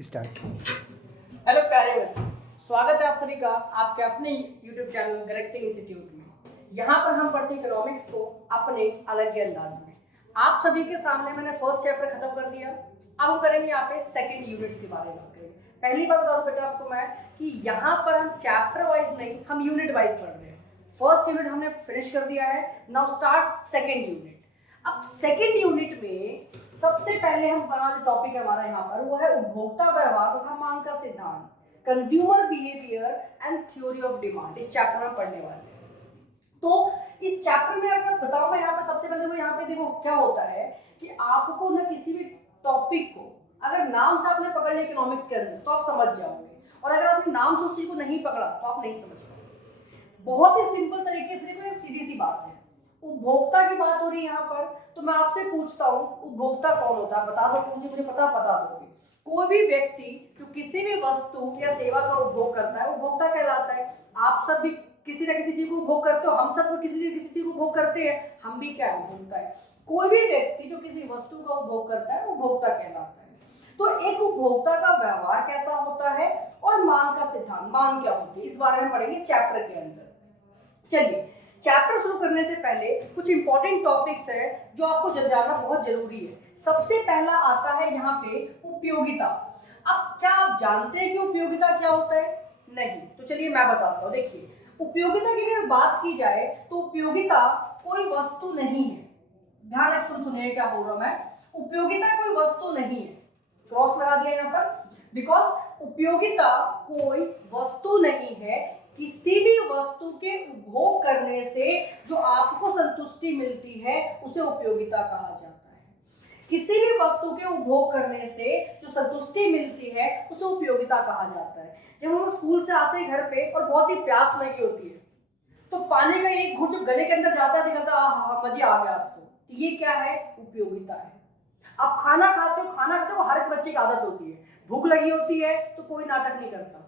Start. Hello प्यारे बच्चों, स्वागत है आप सभी का आपके अपने YouTube चैनल करेक्टिंग इंस्टीट्यूट में। यहाँ पर हम पढ़ते इकोनॉमिक्स को अपने अलग ही अंदाज में। आप सभी के सामने मैंने फर्स्ट चैप्टर खत्म कर दिया। अब हम करेंगे यहाँ पे सेकंड यूनिट्स के बारे में बात करेंगे। पहली बात बता दूं बेटा आपको मैं कि यहाँ पर हम चैप्टर वाइज नहीं, हम यूनिट वाइज पढ़ रहे हैं। फर्स्ट यूनिट हमने फिनिश कर दिया है, नाउ स्टार्ट सेकेंड यूनिट। अब सेकेंड यूनिट में सबसे पहले हम जो टॉपिक है हमारा यहाँ पर वो है उपभोक्ता व्यवहार तथा मांग का सिद्धांत, consumer behaviour and theory of demand. इस चैप्टर में पढ़ने वाले हैं। तो इस चैप्टर में अगर बताऊं मैं यहाँ पे सबसे पहले वो यहाँ पे देखो क्या होता है कि आपको ना किसी भी टॉपिक को अगर नाम से आपने पकड़ लिया इकोनॉमिक्स के अंदर तो आप समझ जाओगे, और अगर आपने नाम से उस चीज को नहीं पकड़ा तो आप नहीं समझ पाओगे। बहुत ही सिंपल तरीके से देखो, सीधी सी बात है। उपभोक्ता की बात हो रही है यहाँ पर, तो मैं आपसे पूछता हूँ उपभोक्ता कौन होता है? बता दो मुझे बता दोगे। कोई भी व्यक्ति जो किसी भी वस्तु या सेवा का उपभोग करता है वो उपभोक्ता कहलाता है। आप सब भी किसी न किसी चीज को उपभोग करते हो, हम सब किसी चीज को उपभोग करते हैं, हम भी क्या उपभोक्ता है। कोई भी व्यक्ति जो किसी वस्तु का उपभोग करता है वो उपभोक्ता कहलाता है। तो एक उपभोक्ता का व्यवहार कैसा होता है और मांग का सिद्धांत, मांग क्या होती है, इस बारे में पढ़ेंगे चैप्टर के अंदर। चलिए, चैप्टर शुरू करने से पहले कुछ इंपॉर्टेंट टॉपिक्स है जो आपको जानना बहुत जरूरी है। सबसे पहला आता है यहाँ पे उपयोगिता। अब क्या आप जानते हैं कि उपयोगिता क्या होता है? नहीं, तो चलिए मैं बताता हूँ। देखिए, उपयोगिता की अगर बात की जाए तो उपयोगिता कोई वस्तु नहीं है। ध्यान रख सुनिए क्या बोल रहा हूं मैं। उपयोगिता कोई वस्तु नहीं है, क्रॉस लगा दिया यहाँ पर, बिकॉज उपयोगिता कोई वस्तु नहीं है। किसी भी वस्तु के उपभोग करने से जो आपको संतुष्टि मिलती है उसे उपयोगिता कहा जाता है। किसी भी वस्तु के उपभोग करने से जो संतुष्टि मिलती है उसे उपयोगिता कहा जाता है। जब हम स्कूल से आते हैं घर पे और बहुत ही प्यास लगी होती है तो पानी का एक घूंट जब गले के अंदर जाता है दिखता मजे आ गया आज तो ये क्या है? उपयोगिता है। अब खाना खाते हो हर एक बच्चे की आदत होती है, भूख लगी होती है तो कोई नाटक नहीं करता,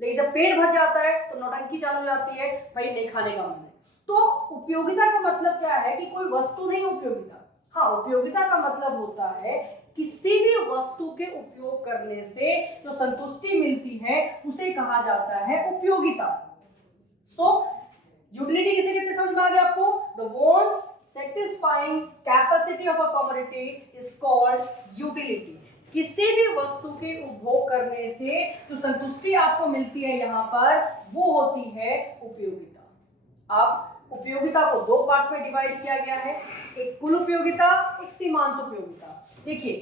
लेकिन जब पेट भर जाता है तो नौटंकी चालू हो जाती है, भाई नहीं खाने का मन है। तो उपयोगिता का मतलब क्या है कि कोई वस्तु नहीं उपयोगिता। हाँ, उपयोगिता का मतलब होता है किसी भी वस्तु के उपयोग करने से जो संतुष्टि मिलती है उसे कहा जाता है उपयोगिता। सो यूटिलिटी किसे कहते हैं समझ में आ गया आपको? The wants satisfying capacity of a commodity is called utility। किसी भी वस्तु के उपभोग करने से जो संतुष्टि आपको मिलती है यहाँ पर वो होती है उपयोगिता। अब उपयोगिता को दो पार्ट में डिवाइड किया गया है, एक कुल उपयोगिता, एक सीमांत उपयोगिता। देखिए,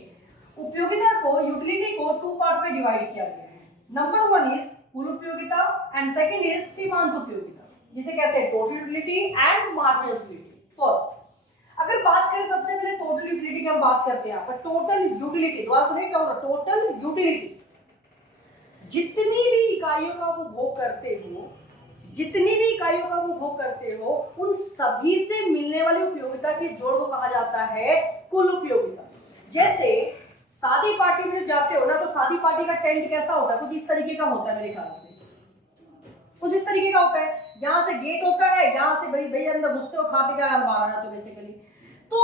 उपयोगिता को, यूटिलिटी को टू पार्ट में डिवाइड किया गया है। नंबर वन इज कुल उपयोगिता एंड सेकेंड इज सीमांत उपयोगिता, जिसे कहते हैं total utility and marginal utility. First अगर बात करें सबसे पहले टोटल यूटिलिटी की हम बात करते हैं। पर टोटल यूटिलिटी दोबारा सुनिए क्या होगा? टोटल यूटिलिटी, जितनी भी इकाइयों का वो उपभोग करते हो, जितनी भी इकाइयों का वो उपभोग करते हो उन सभी से मिलने वाली उपयोगिता के जोड़ को कहा जाता है कुल उपयोगिता। जैसे शादी पार्टी में जब जाते हो ना तो शादी पार्टी का टेंट कैसा होता है? कुछ इस तरीके का होता है, मेरे ख्याल से कुछ इस तरीके का होता है, जहां से गेट होता है, यहां से भाई अंदर घुसते हो, खा पी कर बाहर आ जाते हो बेसिकली। तो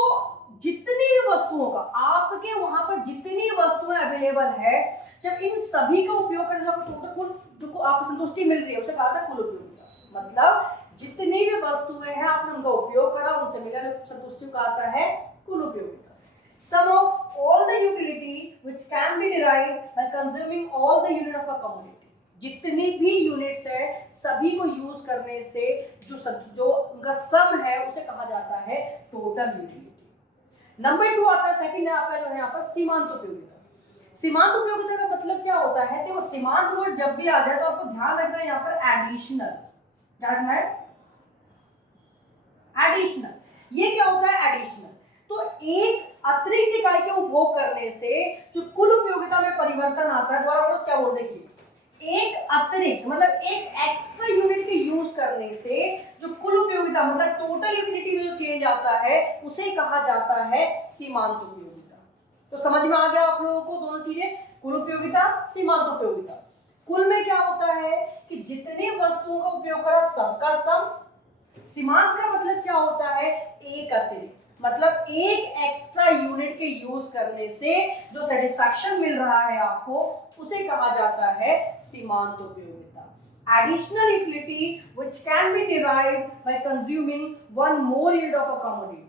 जितनी भी वस्तुओं का आपके वहां पर जितनी वस्तुएं अवेलेबल है, जब इन सभी का उपयोग करने से टोटल कुल जो आपको संतुष्टि मिल रही है उसे कहा था कुल उपयोगिता। मतलब जितनी भी वस्तुएं हैं आपने उनका उपयोग करा, उनसे मिलने संतुष्टि को आता है कुल उपयोगिता। Sum of all the utility which can be derived by consuming all the unit of a commodity. जितनी भी यूनिट्स है सभी को यूज करने से जो उनका सम है उसे कहा जाता है टोटल यूटिलिटी। नंबर टू आता है, सेकंड है आपका जो है यहाँ पर सीमांत उपयोगिता। सीमांत उपयोगिता का मतलब क्या होता है? देखो, सीमांत वर्ड जब भी आ जाए तो आपको ध्यान रखना है यहाँ पर एडिशनल। क्या रखना है? एडिशनल। ये क्या होता है? एडिशनल। तो एक अतिरिक्त इकाई के उपभोग करने से जो कुल उपयोगिता में परिवर्तन आता है, द्वारा क्या बोल, देखिए एक अतिरिक्त मतलब एक एक्स्ट्रा यूनिट के यूज करने से जो कुल उपयोगिता मतलब टोटल यूटिलिटी में जो चेंज आता है उसे कहा जाता है सीमांत उपयोगिता। तो समझ में आ गया आप लोगों को दोनों चीजें, कुल उपयोगिता, सीमांत उपयोगिता। कुल में क्या होता है कि जितने वस्तुओं का उपयोग करा सबका सम। सीमांत का मतलब क्या होता है? एक अतिरिक्त। मतलब एक एक्स्ट्रा यूनिट के यूज करने से जो सेटिस्फैक्शन मिल रहा है आपको, उसे कहा जाता है सीमांत उपयोगिता। Additional utility which can be derived by consuming one more unit of a commodity,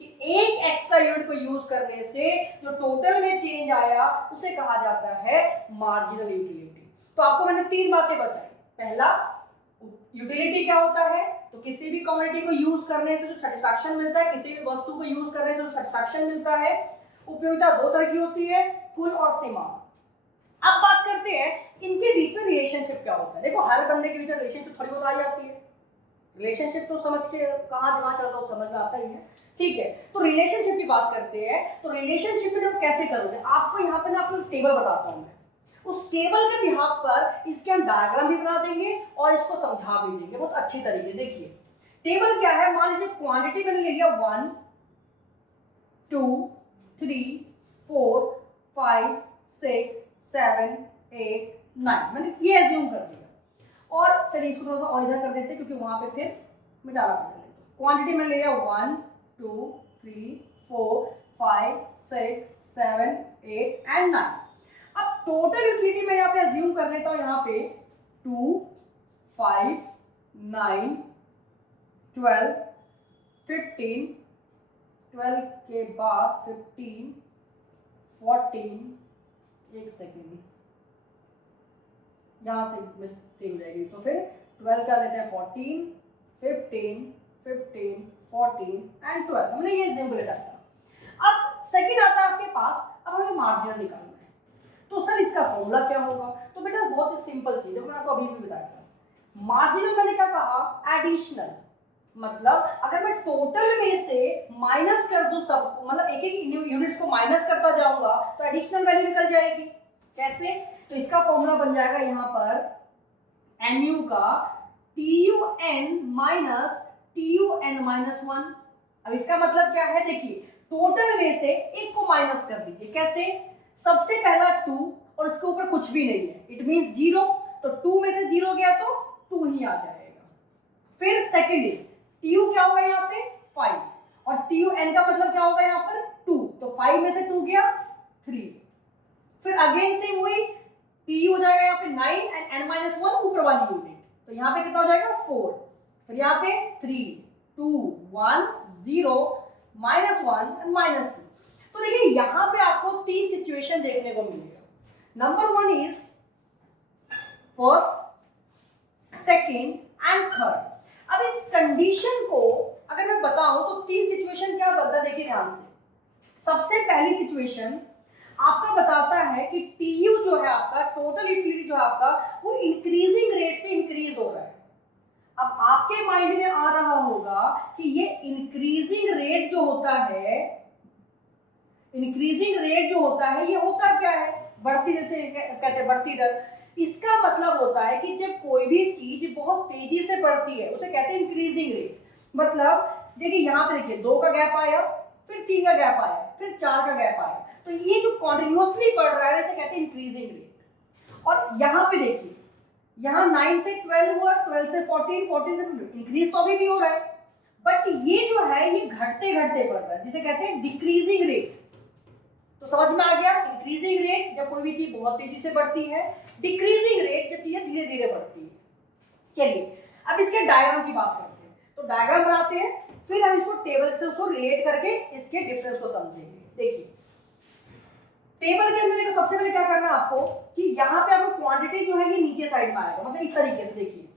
कि एक एक्स्ट्रा यूनिट को यूज करने से जो टोटल में चेंज आया उसे कहा जाता है मार्जिनल यूटिलिटी। तो आपको मैंने 3 बातें बताई। पहला, यूटिलिटी क्या होता है, तो किसी भी कमोडिटी को यूज करने से जो सेटिस्फैक्शन मिलता है, किसी भी वस्तु को यूज करने से जो सेटिस्फैक्शन मिलता है। उपयोगिता 2 तरह की होती है, कुल और सीमांत। अब बात करते हैं इनके बीच में रिलेशनशिप क्या होता है। देखो हर बंदे के बीच में रिलेशनशिप थोड़ी बहुत आ जाती है, रिलेशनशिप तो समझ के कहाँ दिमाग चलता है वो समझ में आता ही है, ठीक है। तो रिलेशनशिप की बात करते हैं, तो रिलेशनशिप में आप कैसे करोगे, आपको यहाँ पे ना आपको टेबल बताता हूँ मैं, उस टेबल के बिहाफ पर इसके हम डायग्राम भी बना देंगे और इसको समझा भी देंगे बहुत अच्छी तरीके। देखिए टेबल क्या है, मान लीजिए क्वांटिटी मैंने ले लिया 1 2 3 4 5 6 7 8 9, मैंने ये एज्यूम कर दिया। और चलिए इसको थोड़ा सा और इधर कर देते हैं क्योंकि वहां पे फिर मिटाना पड़ेगा। क्वांटिटी मैंने ले लिया 1 2 3 4 5 6 7 8 एंड 9। अब टोटल यूटिलिटी मैं यहाँ पे अज्यूम कर लेता हूँ, यहाँ पे 2 5 9 12 15, 12 के बाद 15 14, एक सेकेंड यहाँ से मिस्टेक हो जाएगी, तो फिर 12 का लेते हैं 14 15 15 14 एंड 12, हमने ये एग्जाम्पल था। अब सेकेंड आता है आपके पास, अब हमें मार्जिनल निकालना है। तो सर इसका फॉर्मूला क्या होगा, तो बेटा बहुत ही सिंपल चीज है, मैं आपको अभी भी बताया था। मार्जिनल मैंने क्या कहा, एडिशनल, मतलब अगर मैं टोटल में से माइनस कर दूं सब, मतलब एक एक यूनिट्स को माइनस करता जाऊंगा तो एडिशनल वैल्यू निकल जाएगी। कैसे, तो इसका फॉर्मूला बन जाएगा यहाँ पर mu का TUN माइनस TUN माइनस 1। अब इसका मतलब क्या है, देखिए टोटल में से एक को माइनस कर दीजिए। कैसे, सबसे पहला 2 और इसके ऊपर कुछ भी नहीं है, इट मीन 0, तो 2 में से 0 गया तो 2 ही आ जाएगा। फिर सेकेंड TU क्या होगा यहाँ पे 5, और TUN का मतलब क्या होगा यहाँ पर 2, तो 5 में से 2 गया 3। फिर अगेन से वही TU हो जाएगा यहाँ पे 9 एंड n-1 ऊपर वाली यूनिट, तो यहाँ पे कितना हो जाएगा 4। फिर यहाँ पे 3 2 1 0 -1 एंड -2। तो देखिए यहाँ पे आपको 3 सिचुएशन देखने को मिलेगा। Number 1 is first, second and third. अब इस कंडीशन को अगर मैं बताऊं तो 3 सिचुएशन क्या बता, देखिए ध्यान से। सबसे पहली सिचुएशन आपका बताता है कि TU जो है आपका, टोटल यूटिलिटी जो है आपका, वो इंक्रीजिंग रेट से इंक्रीज हो रहा है। अब आपके माइंड में आ रहा होगा कि ये इंक्रीजिंग रेट जो होता है, इंक्रीजिंग रेट जो होता है, ये होता क्या है, बढ़ती, जैसे कहते हैं बढ़ती दर। इसका मतलब होता है कि जब कोई भी चीज बहुत तेजी से बढ़ती है उसे कहते हैं इंक्रीजिंग रेट। मतलब देखिए यहाँ पे देखिए 2 का गैप आया, फिर 3 का गैप आया, फिर 4 का गैप आया, तो ये जो कॉन्टिन्यूअसली बढ़ रहा है इसे कहते हैं इंक्रीजिंग रेट। और यहाँ पे देखिए, यहाँ 9 से 12 हुआ, 12 से 14, 14 से 15, इंक्रीज तो अभी भी हो रहा है, बट ये जो है ये घटते घटते बढ़ रहा है, जिसे कहते हैं डिक्रीजिंग रेट। तो समझ में आ गया, इंक्रीजिंग रेट जब कोई भी चीज बहुत तेजी से बढ़ती है, डिक्रीजिंग रेट जब चीजें धीरे धीरे बढ़ती है। चलिए अब इसके डायग्राम की बात करते हैं, तो डायग्राम बनाते हैं, फिर हम इसको टेबल से उसको रिलेट करके इसके डिफरेंस को समझेंगे। देखिए टेबल के अंदर देखो, सबसे पहले क्या करना है आपको कि यहाँ पे आपको क्वांटिटी जो है ये नीचे साइड में आएगा, मतलब इस तरीके से। देखिए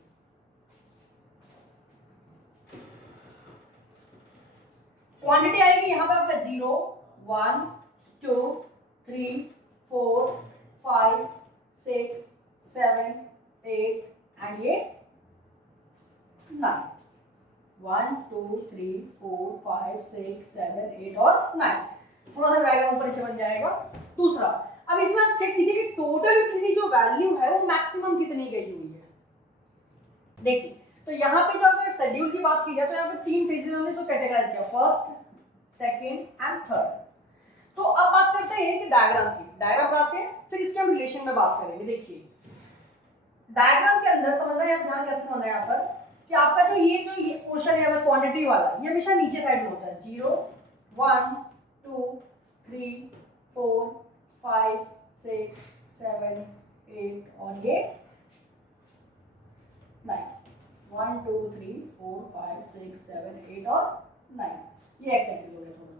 क्वांटिटी आएगी यहाँ पे आपका 0 1 2 3 4 5 6 7 8 एंड ये 9। 1 2 3 4 5 6 7 8 और 9। थोड़ा सा डायग्राम ऊपर नीचे बन जाएगा। दूसरा, अब इसमें आप चेक कीजिए कि टोटल यूटिलिटी जो वैल्यू है वो मैक्सिमम कितनी गई हुई है। देखिए तो यहाँ पे जो अगर शेड्यूल की बात की जाए तो यहाँ पे 3 फेजेस हमने इसको कैटेगराइज किया, फर्स्ट, सेकेंड एंड थर्ड। तो अब बात करते हैं कि डायग्राम की, डायग्राम बनाते हैं, फिर इसके हम रिलेशन में बात करेंगे। देखिए डायग्राम के अंदर समझना है, ध्यान कैसे समझना है यहाँ पर कि आपका जो ये पोर्शन है क्वांटिटी वाला, ये हमेशा नीचे साइड में होता है, 0 1 2 3 4 5 6 7 8 और ये 9। 1 2 3 4 5 6 7 8 और 9, ये एक्स एक्सिस हो गया थोड़ा।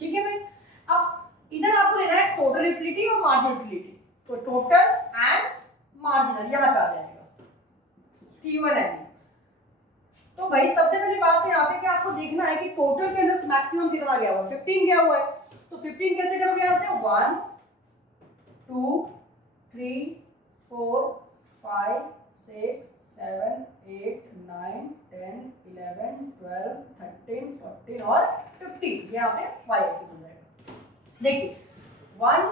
ठीक है भाई, अब इधर आपको लेना है टोटल यूटिलिटी और मार्जिनल यूटिलिटी। तो टोटल एंड मार्जिनल यहाँ पे आ जाएगा T1 है। तो भाई सबसे पहली बात है यहाँ पे कि आपको देखना है कि टोटल के अंदर मैक्सिमम कितना गया हुआ है, 15 गया हुआ है। तो 15 कैसे करोगे यहाँ से, 1 2 3 4 5 6 7 8 9 10 11 12 13 14 और 15, यहाँ पे y एक्सिस हो जाएगा। देखिए 1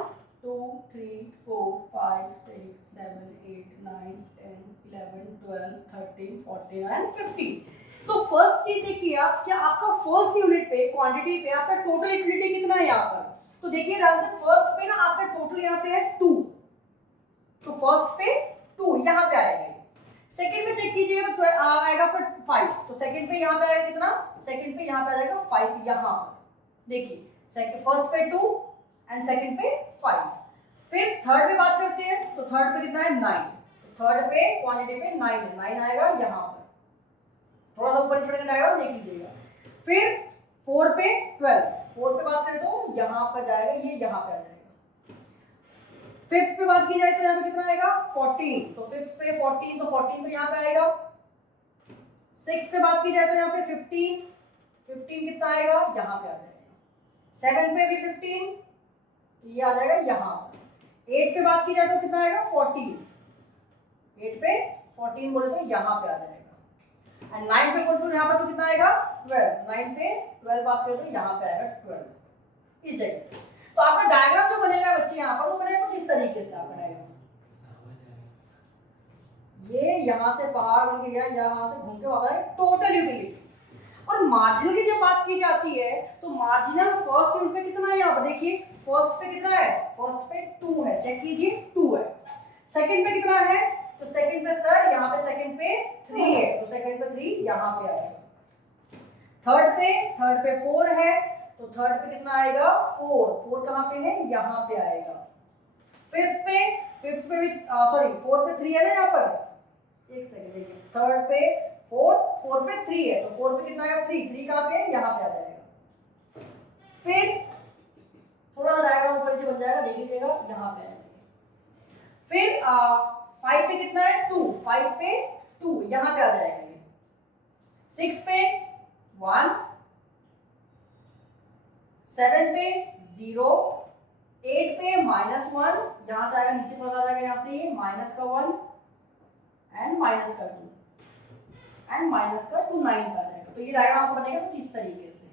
2 3 4 5 6 7 8 9 10 11 12 13 14 एंड 15। तो फर्स्ट चीज देखिए आप, क्या आपका फर्स्ट यूनिट पे क्वांटिटी पे आपका टोटल यूटिलिटी कितना है यहाँ पर। तो देखिए ध्यान से, फर्स्ट पे ना आपका टोटल यहाँ पे है 2, तो फर्स्ट पे 2 यहाँ पे आएगा। सेकंड में चेक कीजिएगा तो आएगा पर 5, तो सेकंड पे यहाँ पे आएगा कितना, सेकंड पे यहाँ पे आ जाएगा 5 यहाँ पर। देखिए सेकंड फर्स्ट पे 2 एंड सेकंड पे 5। फिर थर्ड पे बात करते हैं, तो थर्ड पे कितना है 9, तो थर्ड पे क्वांटिटी पे 9 है, 9 आएगा यहाँ पर, थोड़ा सा ऊपर नीचे आएगा देख लीजिएगा। फिर 4 पे 12, 4 पे बात करें तो यहाँ पर जाएगा, ये यहाँ पे आ जाएगा। फिफ्थ पे बात की जाए तो यहाँ पे कितना आएगा 14, तो फिफ्थ पे 14, तो 14 तो यहाँ पे आएगा। सिक्स पे बात की जाए तो यहाँ पे 15, 15 कितना आएगा, यहाँ पे आ जाएगा। 7 पे भी 15, ये आ जाएगा यहाँ पर। 8 पे बात की जाए तो कितना आएगा 14, 8 पे 14 बोले तो यहाँ पे आ जाएगा। एंड 9 पे बोले तो यहाँ पर तो कितना आएगा 12, 9 पे 12 बात करें तो यहाँ पे आएगा 12 इस जगह। तो आपका डायग्राम जो बनेगा बच्चे यहाँ पर, वो बनेगा कुछ इस तरीके से आपका डायग्राम। ये यहाँ से पहाड़ बन के गया, यहाँ से घूम के वापस आएगा टोटल यूटिलिटी। और मार्जिनल की जब बात की जाती है तो मार्जिनल फर्स्ट यूनिट पे कितना है, यहाँ पर देखिए फर्स्ट पे कितना है, फर्स्ट पे 2 है, चेक कीजिए 2 है। सेकंड पे कितना है, तो सेकंड पे सर यहाँ पे सेकंड पे 3 है, तो सेकंड पे 3 यहाँ पे आएगा। थर्ड पे 4 है, तो थर्ड पे कितना आएगा 4 कहाँ पे है, यहाँ पे आएगा। फिफ्थ पे भी सॉरी 4 पे 3 है ना यहाँ पर, एक सेकंड देखिए, थर्ड पे 4 पे 3 है, तो 4 पे कितना आएगा 3 कहाँ पे है, यहाँ पे आ जाएगा। फिर थोड़ा सा डायग्राम ऊपर नीचे बन जाएगा, देख लीजिएगा यहाँ पे आएगा। फिर 5 पे कितना है 2, 5 पे 2 यहाँ पे आ जाएगा ये। 6 पे 1, 7 पे 0, 8 पे -1, यहाँ से आएगा नीचे थोड़ा आ जाएगा, यहाँ से ये -1 एंड -2 एंड -2 9 का आ जाएगा। तो ये डायग्राम आपको बनेगा कुछ इस तरीके से।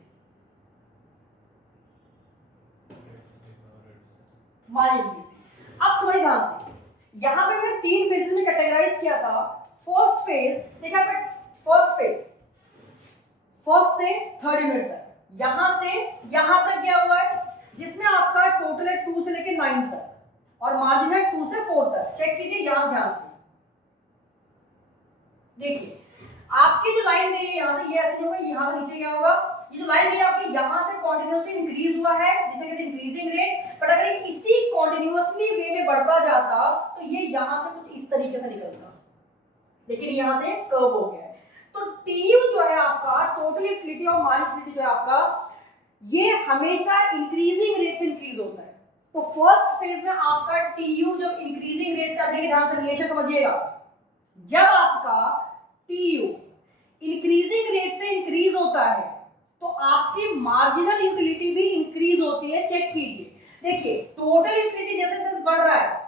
अब समझ ध्यान से, यहाँ पे मैंने 3 फेजेस में कैटेगराइज किया था। फर्स्ट फेज देखा, फर्स्ट से थर्ड यूनिट तक, यहां से यहां तक गया हुआ है, जिसमें आपका टोटल है 2 से लेके 9 तक और मार्जिन है 2 से 4 तक। चेक कीजिए यहां ध्यान से, देखिए आपकी जो लाइन गई है यहां से, ये ऐसे नहीं होगा, यहां से नीचे क्या होगा, ये जो लाइन गई आपकी यहां से कॉन्टिन्यूअसली इंक्रीज हुआ है, जिसे कहते हैं इंक्रीजिंग रेट। बट अगर इसी कॉन्टिन्यूअसली वे में बढ़ता जाता तो ये यहां से कुछ इस तरीके से निकलता, लेकिन यहां से कर्व हो गया है। तो TU जो है आपका, टोटल यूटिलिटी और मार्जिनल यूटिलिटी जो है आपका, ये हमेशा इंक्रीजिंग रेट से इंक्रीज होता है। तो फर्स्ट फेज में आपका TU जब इंक्रीजिंग रेट से, देखिए ध्यान से रिलेशन समझिएगा, जब आपका TU इंक्रीजिंग रेट से इंक्रीज होता है तो आपकी मार्जिनल यूटिलिटी भी इंक्रीज होती है। चेक कीजिए, देखिए टोटल यूटिलिटी जैसे जैसे बढ़ रहा है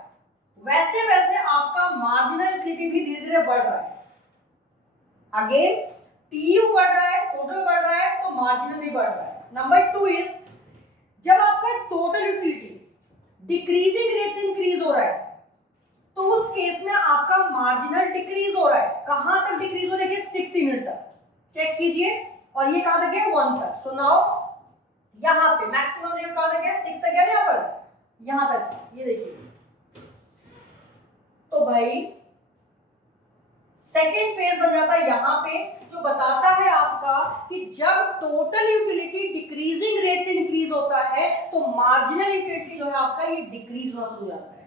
वैसे वैसे आपका मार्जिनल यूटिलिटी भी धीरे धीरे बढ़ रहा है। अगेन TU बढ़ रहा है, टोटल बढ़ रहा है, तो मार्जिनल भी बढ़ रहा है। नंबर 2 इज, जब आपका टोटल यूटिलिटी डिक्रीजिंग रेट से इंक्रीज हो रहा है तो उस केस में आपका मार्जिनल डिक्रीज हो रहा है। कहां तक डिक्रीज हो रहा है, 6 यूनिट तक। चेक कीजिए, और ये कहां तक है 1 तक। सो नाउ यहां पे मैक्सिमम देखो कहां तक है, 6 तक है, यहां पर यहां तक, ये देखिए। तो भाई सेकेंड फेज बन जाता है यहाँ पे, जो बताता है आपका कि जब टोटल यूटिलिटी डिक्रीजिंग रेट से इंक्रीज होता है तो मार्जिनल यूटिलिटी जो है आपका ये डिक्रीज होना शुरू हो जाता है।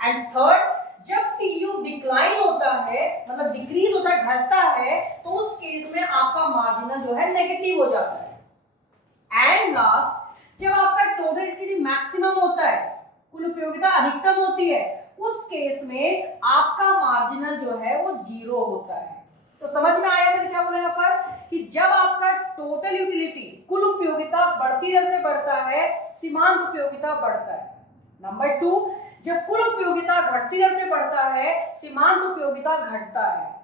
एंड थर्ड, जब टीयू डिक्लाइन होता है, मतलब डिक्रीज होता है, घटता है, तो उस केस में आपका मार्जिनल जो है नेगेटिव हो जाता है। एंड लास्ट, जब आपका टोटल यूटिलिटी मैक्सिमम होता है, कुल उपयोगिता अधिकतम होती है, उस केस में आपका मार्जिनल जो है वो जीरो होता है। तो समझ में आया मैंने क्या बोला यहाँ पर कि जब आपका टोटल यूटिलिटी, कुल उपयोगिता बढ़ती दर से बढ़ता है, सीमांत उपयोगिता बढ़ता है। नंबर 2, जब कुल उपयोगिता घटती दर से बढ़ता है, सीमांत उपयोगिता घटता है।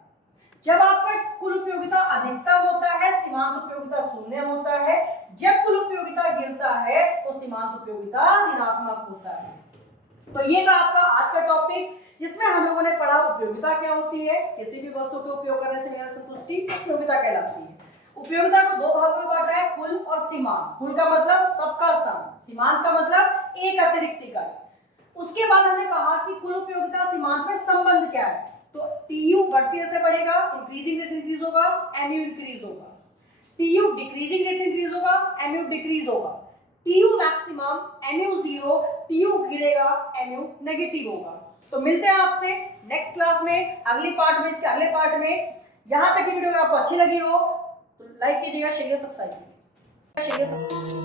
जब आपका कुल उपयोगिता अधिकतम होता है, सीमांत उपयोगिता शून्य होता है। जब कुल उपयोगिता गिरता है तो सीमांत उपयोगिता ऋणात्मक होता है। तो ये था आपका आज का टॉपिक, जिसमें हम लोगों ने पढ़ा उपयोगिता क्या होती है, किसी भी वस्तु के उपयोग करने से मिलने संतुष्टि उपयोगिता कहलाती है। उपयोगिता को दो भागों में बांटा है, कुल और सीमांत। कुल का मतलब सबका सम, सीमांत का मतलब एक अतिरिक्त इकाई। उसके बाद हमने कहा कि कुल उपयोगिता सीमांत में संबंध क्या है, तो टीयू बढ़ती दर से बढ़ेगा, इंक्रीजिंग रेट से इंक्रीज होगा, एमयू इंक्रीज होगा। टीयू डिक्रीजिंग रेट से इंक्रीज होगा, एमयू डिक्रीज होगा। TU maximum, MU zero, TU गिरेगा, एमयू नेगेटिव होगा। तो मिलते हैं आपसे नेक्स्ट क्लास में, अगली पार्ट में, इसके अगले पार्ट में। यहाँ तक की वीडियो अगर आपको अच्छी लगी हो तो लाइक कीजिएगा, शेयर सब्सक्राइब कीजिएगा।